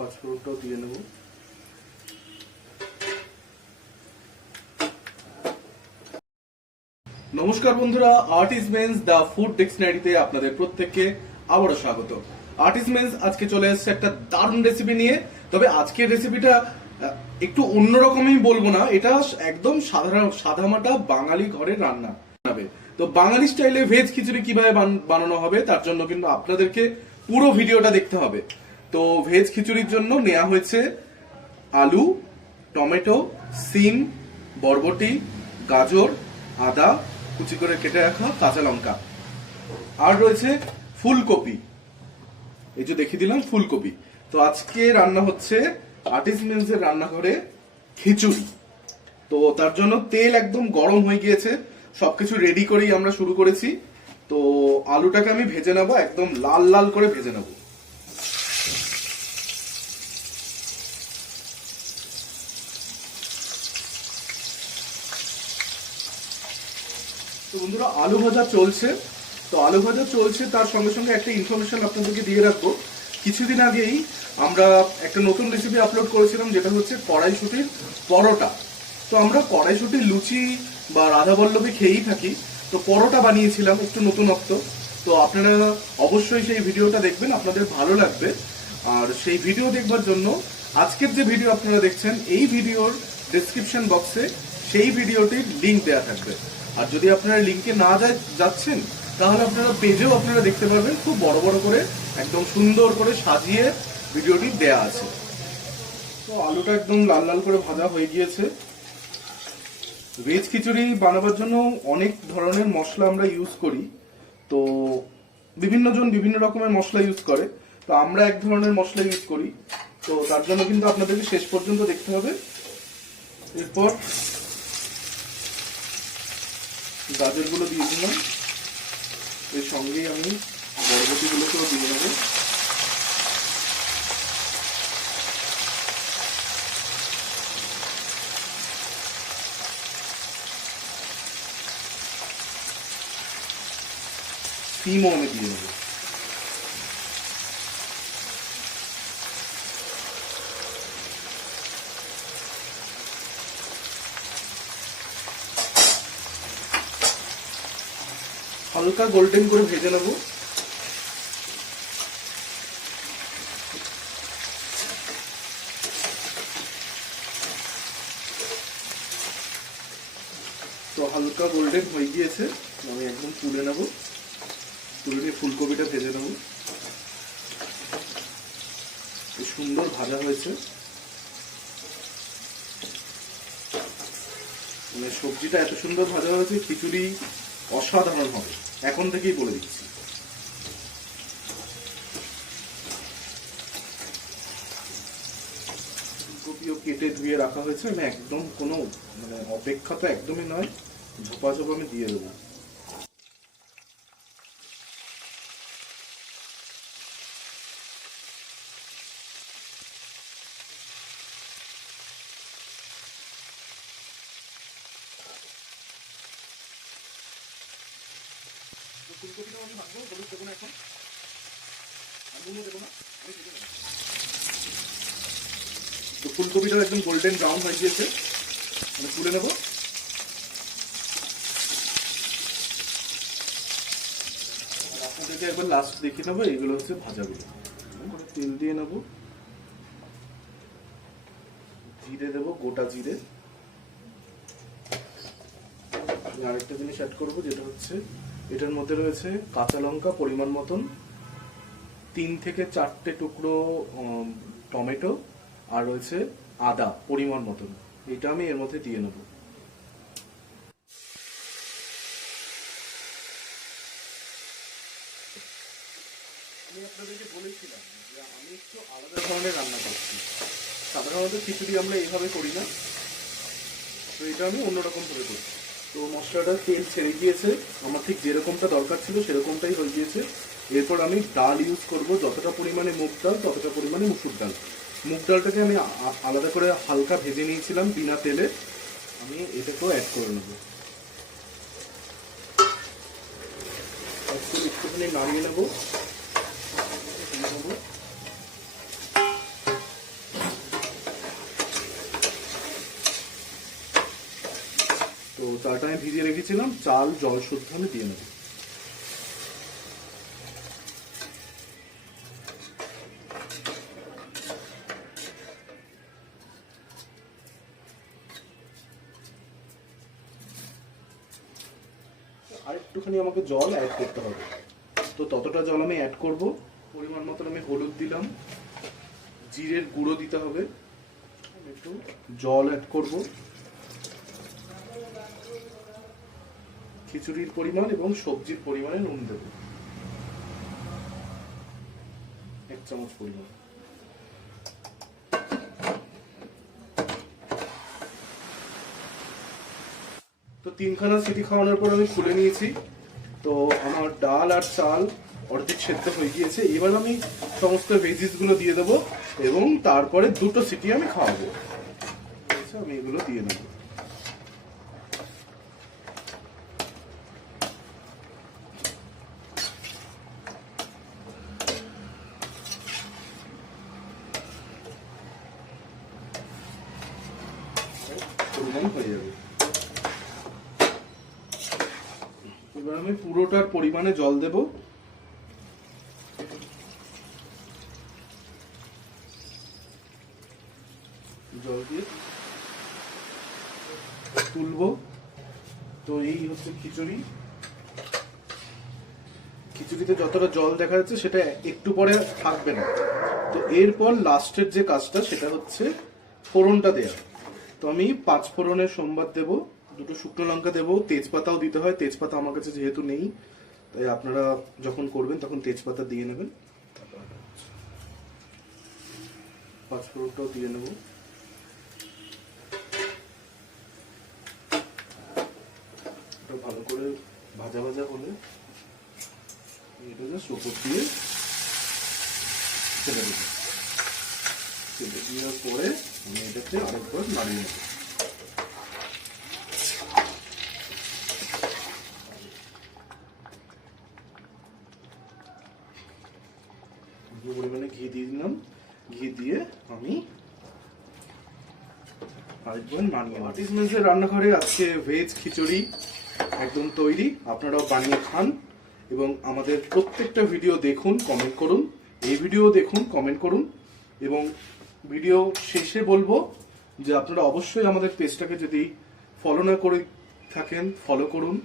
পাঁচফোড়নটাও দিয়ে নেব। নমস্কার বন্ধুরা, আর্টিসমেন্স দ্য ফুড ডিকশনারিতে আপনাদের প্রত্যেককে আবারও স্বাগত। আর্টিসমেন্স আজকে চলে এসেছে একটা দারুণ রেসিপি নিয়ে। তবে আজকের রেসিপিটা একটু অন্যরকমই বলবো না, এটা একদম সাদামাটা বাঙালি ঘরের রান্না হবে। তো বাঙালি স্টাইলে ভেজ খিচুড়ি কিভাবে বানানো হবে তার জন্য কিন্তু আপনাদেরকে পুরো ভিডিওটা দেখতে হবে। তো ভেজ খিচুড়ির জন্য নেওয়া হয়েছে আলু, টমেটো, সিম, বরবটি, গাজর, আদা কুচি করে কেটে রাখা, কাঁচা লঙ্কা, আর রয়েছে ফুলকপি। এই যে দেখিয়ে দিলাম ফুলকপি। তো আজকে রান্না হচ্ছে আর্টিসমেন্সের রান্নাঘরে খিচুড়ি। তো তার জন্য তেল একদম গরম হয়ে গিয়েছে, সবকিছু রেডি করেই আমরা শুরু করেছি। তো আলুটাকে আমি ভেজে নেবো, একদম লাল লাল করে ভেজে নেবো। তো বন্ধুরা, আলু ভাজা চলছে। তো আলু ভাজা চলছে, তার সঙ্গে সঙ্গে একটা ইনফরমেশন আপনাদেরকে দিয়ে রাখবো। কিছুদিন আগেই আমরা একটা নতুন রেসিপি আপলোড করেছিলাম, যেটা হচ্ছে কড়াইশুঁটির পরোটা। তো আমরা কড়াইশুঁটির লুচি বা রাধাবল্লভী খেয়েই থাকি, তো পরোটা বানিয়েছিলাম একটু নতুনত্ব। তো আপনারা অবশ্যই সেই ভিডিওটা দেখবেন, আপনাদের ভালো লাগবে। আর সেই ভিডিও দেখবার জন্য আজকের যে ভিডিও আপনারা দেখছেন, এই ভিডিওর ডেসক্রিপশন বক্সে সেই ভিডিওটির লিঙ্ক দেওয়া থাকবে। আর যদি আপনারা লিঙ্কে না যাচ্ছেন, তাহলে আপনারা পেজেও আপনারা দেখতে পারবেন, খুব বড় বড় করে একদম সুন্দর করে সাজিয়ে ভিডিওটি দেয়া আছে। তো আলুটা একদম লাল লাল করে ভাজা হয়ে গিয়েছে। ভেজ খিচুড়ি বানাবার জন্য অনেক ধরনের মশলা আমরা ইউজ করি। তো বিভিন্ন জন বিভিন্ন রকমের মশলা ইউজ করে, তো আমরা এক ধরনের মশলা ইউজ করি। তো তার জন্য কিন্তু আপনাদেরকে শেষ পর্যন্ত দেখতে হবে। এরপর গাজরগুলো দিয়ে দিলাম, এর সঙ্গেই আমি বরবটিগুলোকেও দিয়ে নেব। সিমও আমি দিয়ে নেব। হালকা গোল্ডেন করে ভেজে নেব। তো হালকা গোল্ডেন হয়ে গিয়েছে, আমি একদম তুলে নেব। তুলে নিয়ে ফুলকপিটা ভেজে নেব। সুন্দর ভাজা হয়েছে, মানে সবজিটা এত সুন্দর ভাজা হয়েছে, খিচুড়ি অসাধারণ হবে, এখন থেকেই বলে দিচ্ছি। ফুলকপিও কেটে ধুয়ে রাখা হয়েছে, আমি একদম কোনো মানে অপেক্ষা তো একদমই নয়, ঝোপা আমি দিয়ে দেবো। ফুলকপিটা আমি ভাজবো, হলুদ দেবো না এখন, আলুও দেবো না। তো ফুলকপিটা একদম গোল্ডেন ব্রাউন হয়ে গিয়েছে, আমি তুলে নেবো। আর আপনাদেরকে একবার লাস্ট দেখিয়ে নেবো, এইগুলো হচ্ছে ভাজাগুলো। তেল দিয়ে নেবো, জিরে দেবো, গোটা জিরে। আরেকটা জিনিস অ্যাড করবো, যেটা হচ্ছে এটার মধ্যে রয়েছে কাঁচা লঙ্কা পরিমাণ মতন, 3 থেকে 4টে টুকরো টমেটো, আর রয়েছে আদা পরিমাণ মতন। এটা আমি এর মধ্যে দিয়ে নেব। আমি আপনাদেরকে বলেছিলাম যে আমি একটু আলাদা ধরনের রান্না করছি। সাধারণত খিচুড়ি আমরা এইভাবে করি না, তো এটা আমি অন্যরকম ভাবে করছি। তো মশলাটা তেল ছেড়ে গিয়েছে, আমার ঠিক যেরকমটা দরকার ছিল সেরকমটাই হয়ে গিয়েছে। এরপর আমি ডাল ইউজ করব, যতটা পরিমাণে মুগ ডাল ততটা পরিমাণে মুসুর ডাল। মুগ ডালটাকে আমি আলাদা করে হালকা ভেজে নিয়েছিলাম বিনা তেলে, আমি এটাকেও অ্যাড করে নেব। একটুখানি নাড়িয়ে নেব। চালটা আমি ভিজিয়ে রেখেছিলাম, চাল জল শুদ্ধ আমি দিয়ে নেব। আর একটুখানি আমাকে জল অ্যাড করতে হবে, তো ততটা জল আমি অ্যাড করব। পরিমাণ মতন আমি হলুদ দিলাম, জিরের গুঁড়ো দিতে হবে, একটু জল অ্যাড করব, খিচুড়ির পরিমাণ এবং সবজির পরিমাণে নুন দেব 1 চামচ পরিমাণ। তো 3খানা সিটি খাওয়ানোর পর আমি খুলে নিয়েছি। তো আমার ডাল আর চাল অর্ধেক সেদ্ধ হয়ে গিয়েছে। এবার আমি সমস্ত ভেজিস গুলো দিয়ে দেবো এবং তারপরে 2টো সিটি আমি খাওয়াবো। আমি এগুলো দিয়ে নেব। হয়ে যাবে। এবার আমি পুরোটার পরিমাণে জল দেব। জল দিয়ে তুলবো। তো এই হচ্ছে খিচুড়ি। খিচুড়িতে যতটা জল দেখা যাচ্ছে সেটা একটু পরে থাকবে না। তো এরপর লাস্টের যে কাজটা সেটা হচ্ছে ফোড়নটা দেওয়া। তো আমি 5 ফোড়নের সম্বাদ দেব, 2টো শুকনো লঙ্কা দেবো, তেজপাতাও দিতে হয়। তেজপাতা আমার কাছে যেহেতু নেই, তাই আপনারা যখন করবেন তখন তেজপাতা দিয়ে নেবেন। 5 ফোড়নটাও দিয়ে নেব। ভালো করে ভাজা ভাজা হলে এটা জাস্ট উপর দিয়ে ছেড়ে দেবো। ছেড়ে দেওয়ার পরে আমি এটাতে আরেকবার নাড়িয়ে নেব। পরিমাণে ঘি দিয়ে দিলাম। ঘি দিয়ে আমি আরেকবার নাড়িয়ে। আর্টিস মেসের রান্নাঘরে আজকে ভেজ খিচুড়ি একদম তৈরি। আপনারাও বানিয়ে খান এবং আমাদের প্রত্যেকটা ভিডিও দেখুন, কমেন্ট করুন। এই ভিডিও দেখুন, কমেন্ট করুন এবং ভিডিও শেষে বলবো যে আপনারা অবশ্যই আমাদের পেজটাকে যদি ফলো না করে থাকেন ফলো করুন।